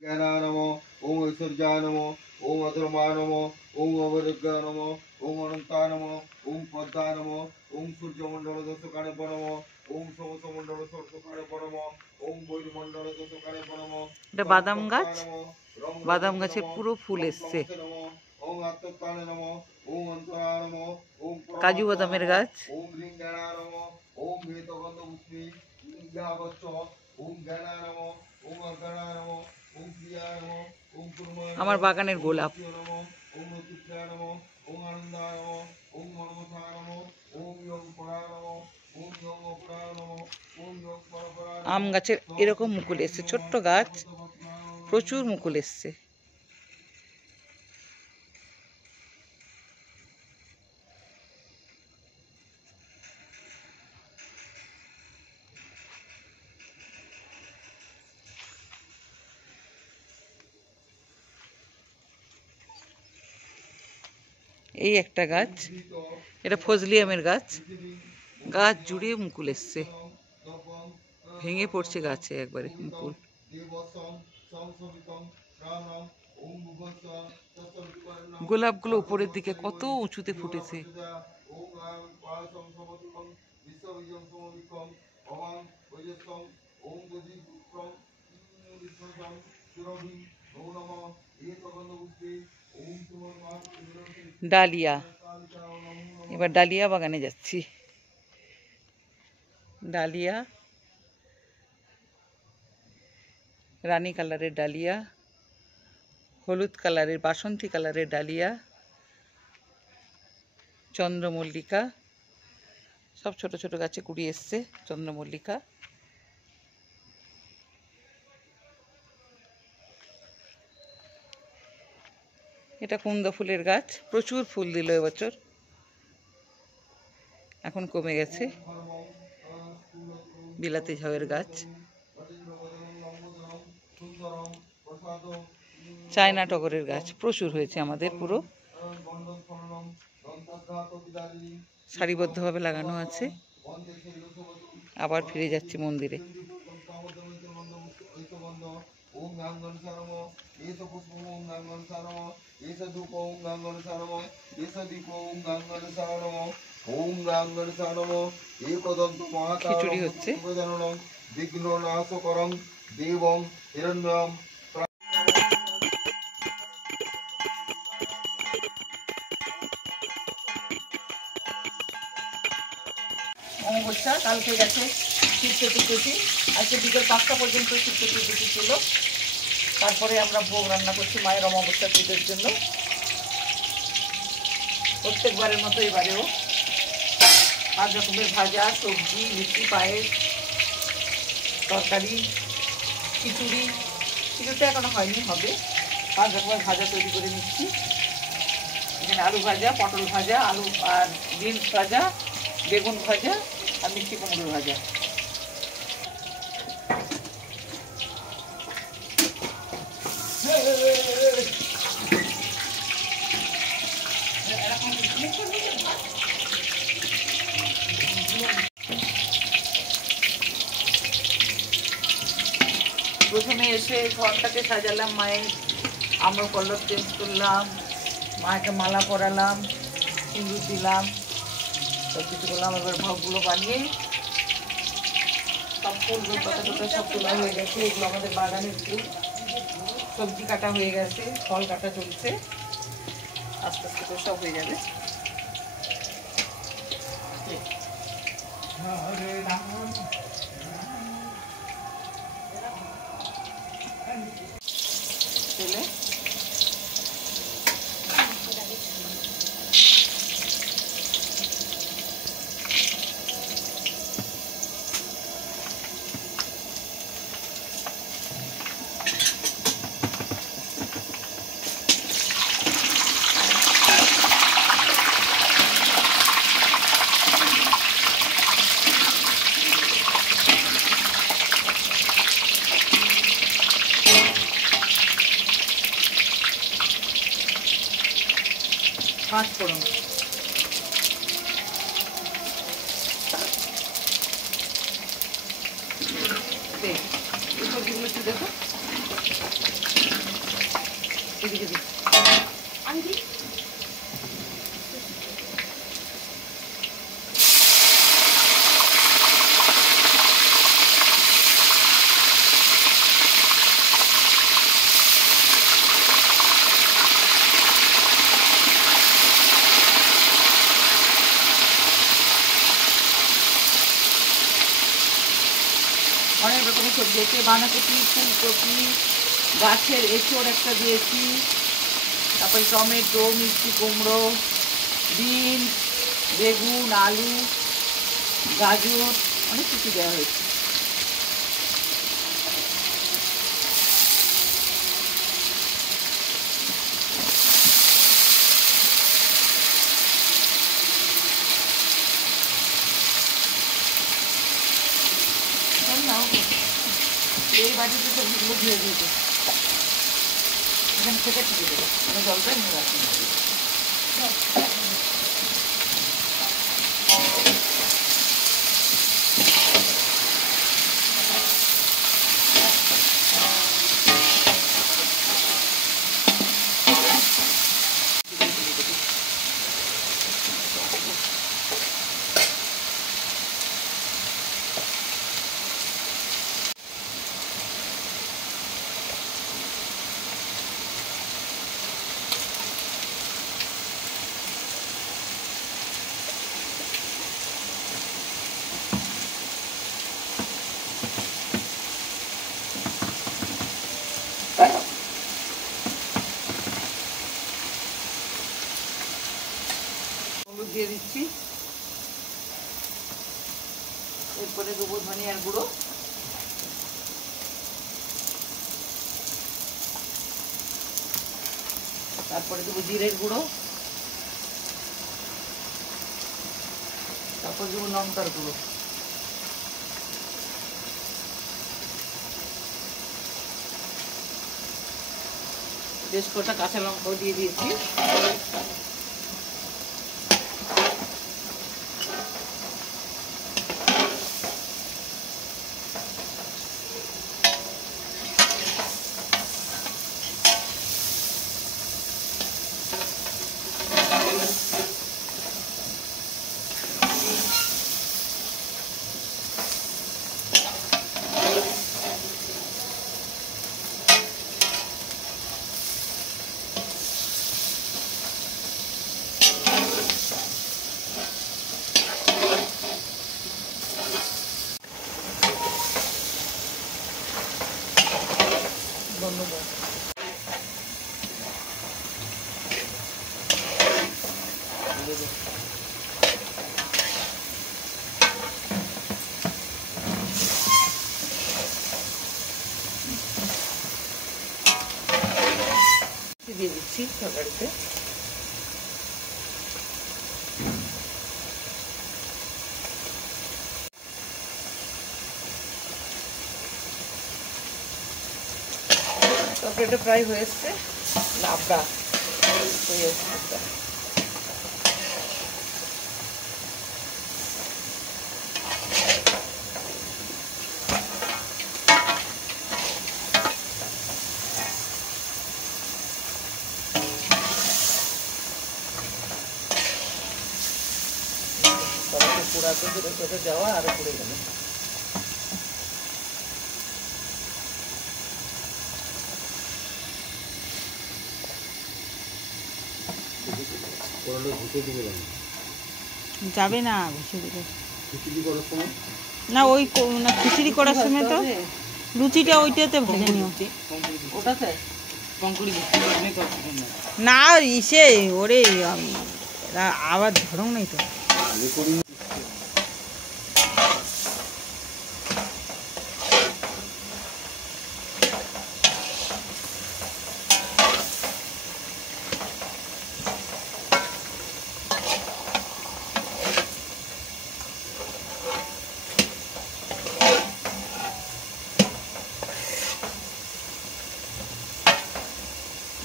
ज्ञानाय नमः ओम ऐश्वर्याय नमः ओम अधर्माय नमः ओम अवरुद्धाय नमः ओम अनंताय नमः ओम पद्माय नमः ओम सूर्यमंडल दशकाने नमः ओम समसमंडल सर्वकाने नमः ओम বৈরমণ্ডল দশকানে নমঃ। এটা বাদাম গাছ, বাদাম গাছে পুরো ফুল এসছে। ওম আত্মত্তানে নমঃ ওম অন্তরায় নমঃ ওম কাজু বাদামের গাছ, ওম লিঙ্গায় নমঃ ওম ভেতগন্ধ পুষ্পে ইঙ্গাবচ্চ ওম জ্ঞানায় নমঃ ওম অজ্ঞানায় নমঃ ওম প্রিয়ায় নমঃ ওম কুর্মায় আমার বাগানের গোলাপ। নমঃ ওম রতিপ্রায় নমঃ ওম আনন্দায় নমঃ ওম মনমথায় নমঃ ওম ইয়ং পরায় নমঃ ওম ইয়ং অপরায় নমঃ ওম ইয়ং পরপরায় আম গাছের এরকম মুকুল এসছে, ছোট্ট গাছ, প্রচুর মুকুল এসছে। এই একটা গাছ, এটা ফজলি আমের গাছ, গাছ জুড়ে মুকুল এসছে, ভেঙে পড়ছে গাছে একবারে মুকুল। গোলাপগুলো উপরের দিকে কত উঁচুতে ফুটেছে। ডালিয়া, এবার ডালিয়া বাগানে যাচ্ছি। ডালিয়া, রানী কালারের ডালিয়া, হলুদ কালারের, বাসন্তী কালারের ডালিয়া, চন্দ্রমল্লিকা, সব ছোট ছোট গাছে কুড়ি এসছে চন্দ্রমল্লিকা। এটা কুন্দা ফুলের গাছ, প্রচুর ফুল দিল এবছর, এখন কমে গেছে। বিলাতি ঝাউয়ের গাছ, চায়না টগরের গাছ প্রচুর হয়েছে আমাদের, পুরো সারিবদ্ধভাবে লাগানো আছে। আবার ফিরে যাচ্ছি মন্দিরে। ওম গাঙ্গন সারম এস পুষ্প ওম গাঙ্গন সারম এস ধূপ ওম গাঙ্গন সারম এস দীপ ওম গাঙ্গন সারম ওম গাঙ্গন সারম একদন্ত মহাকাল খিচুড়ি হচ্ছে। বিঘ্ন নাশকরং দেবং হিরণ্যম। অমাবস্যা কালকে গেছে শিব চতুর্দশী, আজকে বিকেল 5টা পর্যন্ত শিব চতুর্দশী ছিল। তারপরে আমরা ভোগ রান্না করছি মায়ের অমাবস্যা পুজোর জন্য। প্রত্যেকবারের মতো এবারেও 5 রকমের ভাজা, সবজি, মিষ্টি, পায়েস, তরকারি, খিচুড়ি। খিচুড়িটা এখনো হয়নি, হবে। 5 রকমের ভাজা তৈরি করে নিচ্ছি। এখানে আলু ভাজা, পটল ভাজা, আলু আর বিনস ভাজা, বেগুন ভাজা আর মিষ্টি কুমড়ো ভাজা। প্রথমে এসে ঘরটাকে সাজালাম, মায়ের আম্রপল্লব চেঞ্জ করলাম, মাকে মালা পরালাম, সিঁদুর দিলাম, সব কিছু করলাম। এবার ভোগগুলো বানিয়ে সব ফুলগুলো পাতা পাতা সব তোলা হয়ে গেছে। এগুলো আমাদের বাগানের ফুল। সবজি কাটা হয়ে গেছে, ফল কাটা চলছে, আস্তে আস্তে করে সব হয়ে যাবে। তেলে পাঁচ ফোড়ন, সবজিগুলো একটু দেখো। এদিকে দিই, আমি দিই। অনেক রকমের সবজি আছে, বাঁধাকপি, ফুলকপি, গাছের এঁচড় একটা দিয়েছি, তারপরে টমেটো, মিষ্টি কুমড়ো, বিনস, বেগুন, আলু, গাজর, অনেক কিছু দেওয়া হয়েছে। এই বাটিতে সবজিগুলো ধুয়ে দিয়েছে, এখানে থেকে ঠিক দেবে, মানে জলটা নিয়ে রাখুন। হলুদ দিয়ে দিচ্ছি, এরপরে দেবো ধনিয়ার গুঁড়ো, তারপরে দেবো জিরের গুঁড়ো, তারপর দেবো লঙ্কার গুঁড়ো, বেশ কটা কাঁচা লঙ্কাও দিয়ে দিয়েছি। ধন্যবাদ। দিয়ে দিচ্ছি তরকারিতে। তরকারিটা প্রায় হয়ে এসছে, লাবড়া হয়ে এসছে। পোড়াতে চোখে যাওয়া আরো পুড়ে গেল। যাবে না ঘষে দিলে না, ওই না খিচুড়ি করার সময় তো লুচিটা ওইটাতে ভেজে নিও। ওটাতে না ইসে ওরে আবার ধরং নাই তো।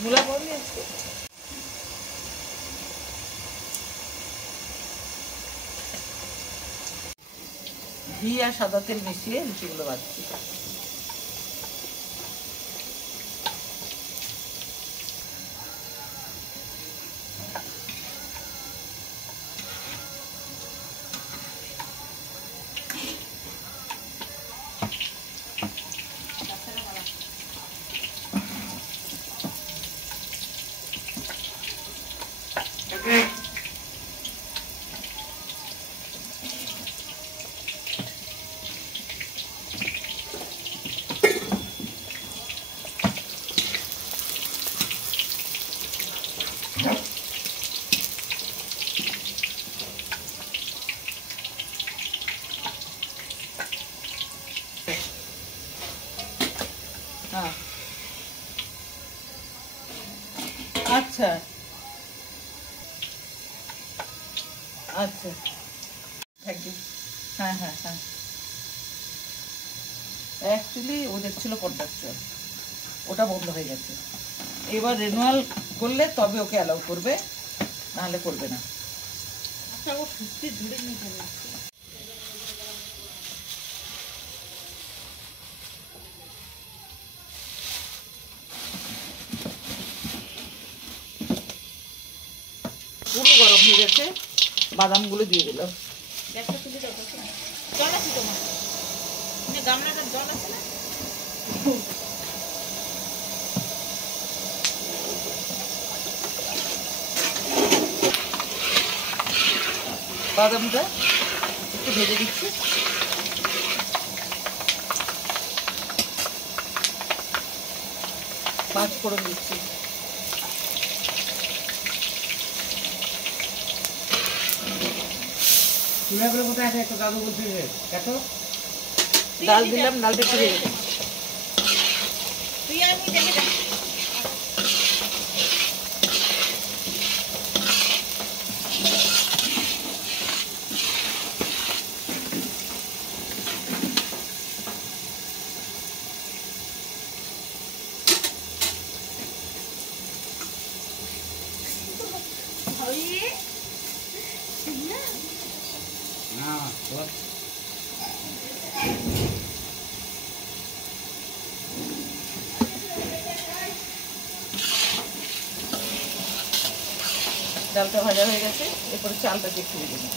মূলা বড়ি আছে, ঘি আর সাদা তেল মিশিয়ে লুচিগুলো ভাজছি। আচ্ছা আচ্ছা থ্যাংক ইউ। হ্যাঁ হ্যাঁ হ্যাঁ অ্যাকচুয়ালি ও দেখছিল পর্দার চল, ওটা বন্ধ হয়ে গেছে। এবার রেনুয়াল করলে তবে ওকে অ্যালাউ করবে, নাহলে করবে না। পুরো গরম হয়ে গেছে, বাদামগুলো দিয়ে দিলাম। জল আছে তোমার গামলাটার জল আছে না? বাদামটা একটু ভেজে দিচ্ছি। পাঁচ ফোড়ন দিচ্ছি। চুলাগুলো কোথায় আছে একটু দাদু বলছে এত ডাল দিলাম, ডালটা একটু ভেজে দিই। তুই আর মুই দেখে যাচ্ছি। না তোর ডালটা ভাজা হয়ে গেছে, এরপরে চালটাকে একটু ভেজে দিই।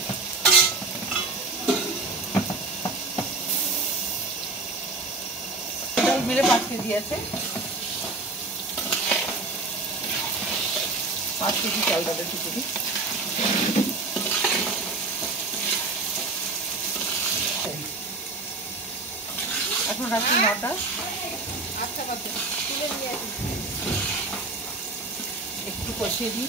ডাল মেরে 5 কেজি আছে, 5 কেজি চাল ডালের খিচুড়ি। এখন রাত্রি 9টা। আচ্ছা বাচ্চা তুলে নিয়ে আসি। একটু কষিয়ে দিই।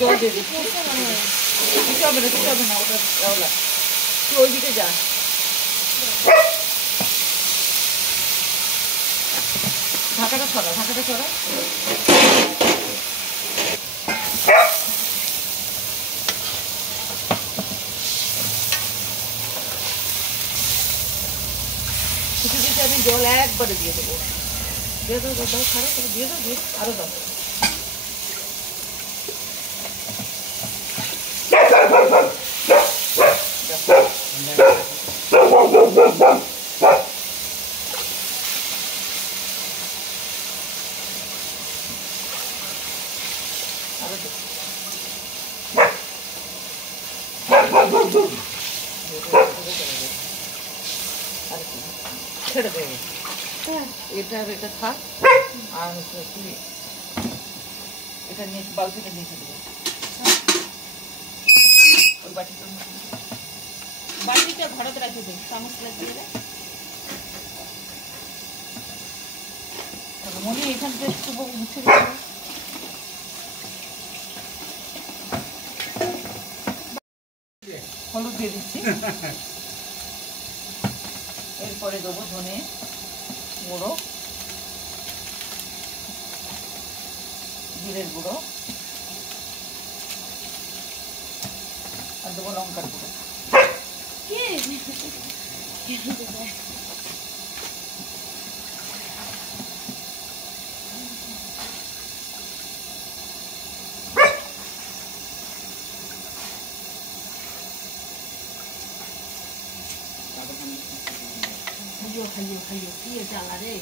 জল দিয়ে দিচ্ছি। কিছু হবে না, কিছু হবে না, ওটা রাওলা। তুই ওইদিকে যা। ঢাকাটা ছড়া, ঢাকাটা ছড়া। খিচুড়িতে আমি জল একবারে দিয়ে দেবো। দিয়ে দাও, দাও, খারাপ করে দিয়ে দাও, দিয়ে আরো দাও। আরো দাও। ছেড়ে দেবে এটা, আর এটা থাক। আর তুই এটা নিয়ে বালতিটা নিয়ে দেবো। ওই বাটিটা বাটিটা ঘরতে রাখি দে, চামচ লাগিয়ে দে। মনে এখান থেকে একটু মুছে দেবো। হলুদ দিয়ে দিচ্ছি। এরপরে দেবো ধনে গুঁড়ো, জিরের গুঁড়ো, আর দেবো লঙ্কার গুঁড়ো। খাইও খাইও খাইও কি জ্বালা রে।